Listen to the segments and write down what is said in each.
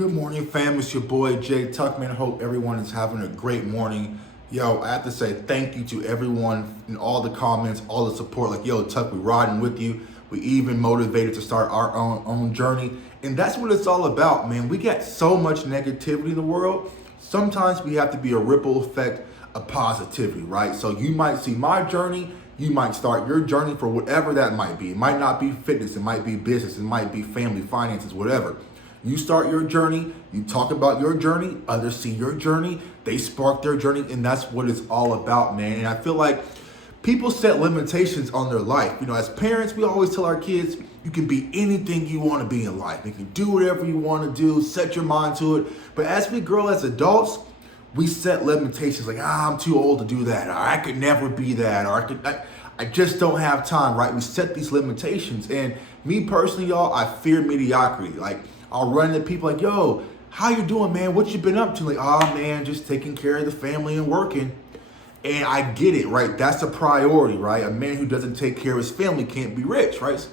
Good morning, fam. It's your boy, Jay Tuckman. Hope everyone is having a great morning. Yo, I have to say thank you to everyone in all the comments, all the support. Like, yo, Tuck, we riding with you. We even motivated to start our own journey. And that's what it's all about, man. We got so much negativity in the world. Sometimes we have to be a ripple effect of positivity, right? So you might see my journey. You might start your journey for whatever that might be. It might not be fitness. It might be business. It might be family, finances, whatever. You start your journey, you talk about your journey, others see your journey, they spark their journey, and that's what it's all about, man. And I feel like people set limitations on their life. You know, as parents, we always tell our kids, you can be anything you want to be in life. You can do whatever you want to do, set your mind to it. But as we grow as adults, we set limitations like, I'm too old to do that, or I could never be that, or I just don't have time, right? We set these limitations. And me personally, y'all, I fear mediocrity. Like, I'll run into people like, yo, how you doing, man? What you been up to? Like, oh, man, just taking care of the family and working. And I get it, right? That's a priority, right? A man who doesn't take care of his family can't be rich, right?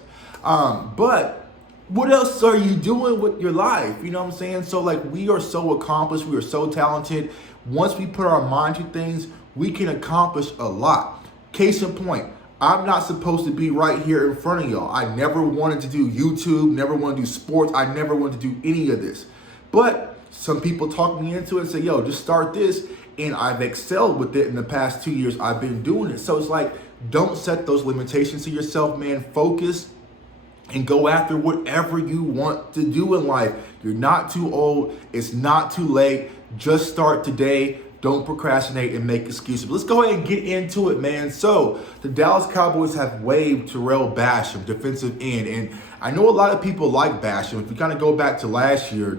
But what else are you doing with your life? You know what I'm saying? So, like, we are so accomplished. We are so talented. Once we put our mind to things, we can accomplish a lot. Case in point, I'm not supposed to be right here in front of y'all. I never wanted to do YouTube, never wanted to do sports. I never wanted to do any of this. But some people talk me into it and say, yo, just start this. And I've excelled with it in the past 2 years. I've been doing it. So it's like, don't set those limitations to yourself, man. Focus and go after whatever you want to do in life. You're not too old. It's not too late. Just start today. Don't procrastinate and make excuses. But let's go ahead and get into it, man. So the Dallas Cowboys have waived Tarell Basham, defensive end. And I know a lot of people like Basham. If you kind of go back to last year,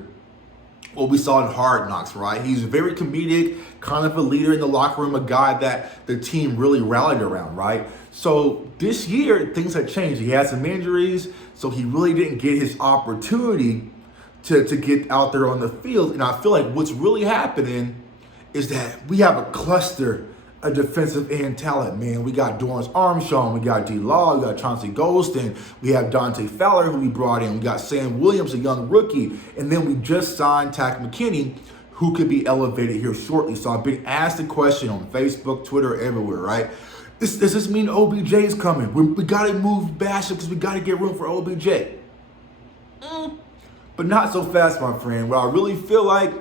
what we saw in Hard Knocks, right? He's very comedic, kind of a leader in the locker room, a guy that the team really rallied around, right? So this year, things have changed. He had some injuries, so he really didn't get his opportunity to get out there on the field. And I feel like what's really happening is that we have a cluster of defensive end talent, man. We got Dorrance Armstrong, we got D-Law, we got Chauncey Golston, we have Dante Fowler, who we brought in, we got Sam Williams, a young rookie, and then we just signed Takk McKinney, who could be elevated here shortly. So I've been asked a question on Facebook, Twitter, everywhere, right? Does this mean OBJ is coming? We got to move Basham because we got to get room for OBJ. But not so fast, my friend. What I really feel like,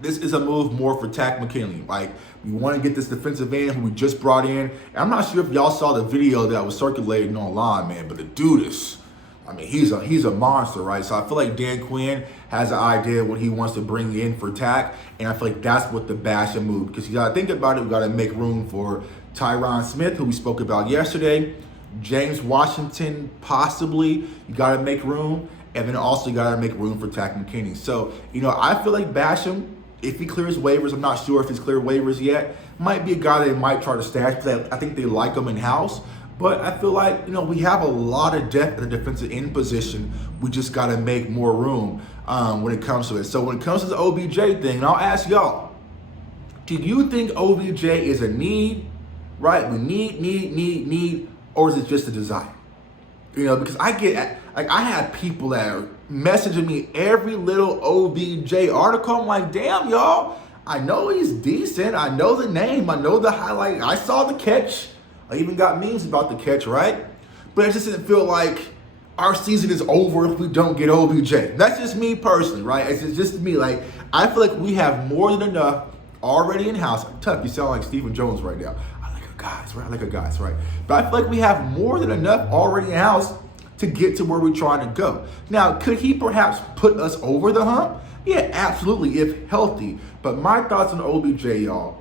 this is a move more for Takk McKinney. Like, we want to get this defensive end who we just brought in. And I'm not sure if y'all saw the video that was circulating online, man, but the dude is, I mean, he's a monster, right? So I feel like Dan Quinn has an idea of what he wants to bring in for Takk, and I feel like that's what the Basham move, because you got to think about it. We got to make room for Tyron Smith, who we spoke about yesterday, James Washington, possibly. You got to make room, and then also you got to make room for Takk McKinney. So, you know, I feel like Basham, if he clears waivers, I'm not sure if he's cleared waivers yet, might be a guy they might try to stash because I think they like him in-house. But I feel like, you know, we have a lot of depth in the defensive end position. We just got to make more room when it comes to it. So when it comes to the OBJ thing, and I'll ask y'all, do you think OBJ is a need, right? We need, or is it just a desire? You know, because I had people that are messaging me every little OBJ article. I'm like, damn, y'all, I know he's decent. I know the name. I know the highlight. I saw the catch. I even got memes about the catch, right? But it just didn't feel like our season is over if we don't get OBJ. That's just me personally, right? It's just me. Like, I feel like we have more than enough already in-house. Tuck, you sound like Stephen Jones right now. I like a guys, right? I like a guys, right? But I feel like we have more than enough already in-house to get to where we're trying to go. Now, could he perhaps put us over the hump? Yeah, absolutely, if healthy. But my thoughts on OBJ, y'all,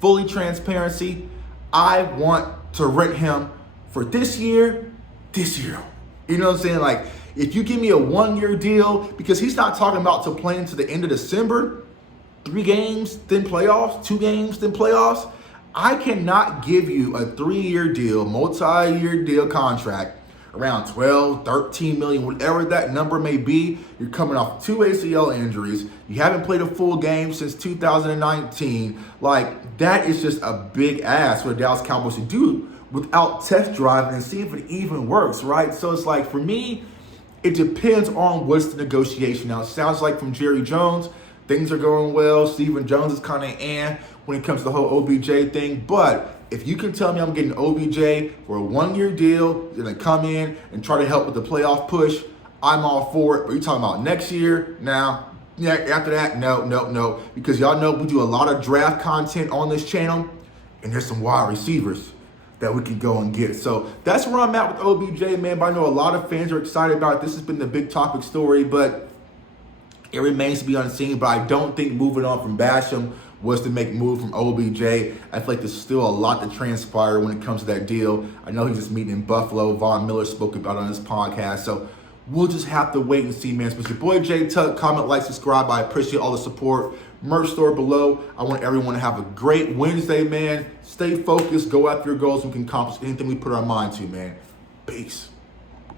fully transparency, I want to rent him for this year. You know what I'm saying? Like, if you give me a 1-year deal, because he's not talking about to play into the end of December, 3 games, then playoffs, 2 games, then playoffs. I cannot give you a 3-year deal, multi-year deal contract around 12, 13 million, whatever that number may be. You're coming off 2 ACL injuries. You haven't played a full game since 2019. Like, that is just a big ask for the Dallas Cowboys to do without test driving and see if it even works, right? So it's like, for me, It depends on what's the negotiation. Now, it sounds like from Jerry Jones, things are going well. Stephen Jones is kind of when it comes to the whole OBJ thing. But if you can tell me I'm getting OBJ for a 1-year deal, going to come in and try to help with the playoff push, I'm all for it. But you're talking about next year? Now, yeah, after that, no. Because y'all know we do a lot of draft content on this channel, and there's some wide receivers that we can go and get. So that's where I'm at with OBJ, man. But I know a lot of fans are excited about it. This has been the big topic story, but it remains to be unseen. But I don't think moving on from Basham was to make move from OBJ. I feel like there's still a lot to transpire when it comes to that deal. I know he's just meeting in Buffalo. Von Miller spoke about it on his podcast. So we'll just have to wait and see, man. So it's your boy Jay Tuck. Comment, like, subscribe. I appreciate all the support. Merch store below. I want everyone to have a great Wednesday, man. Stay focused. Go after your goals. We can accomplish anything we put our mind to, man. Peace.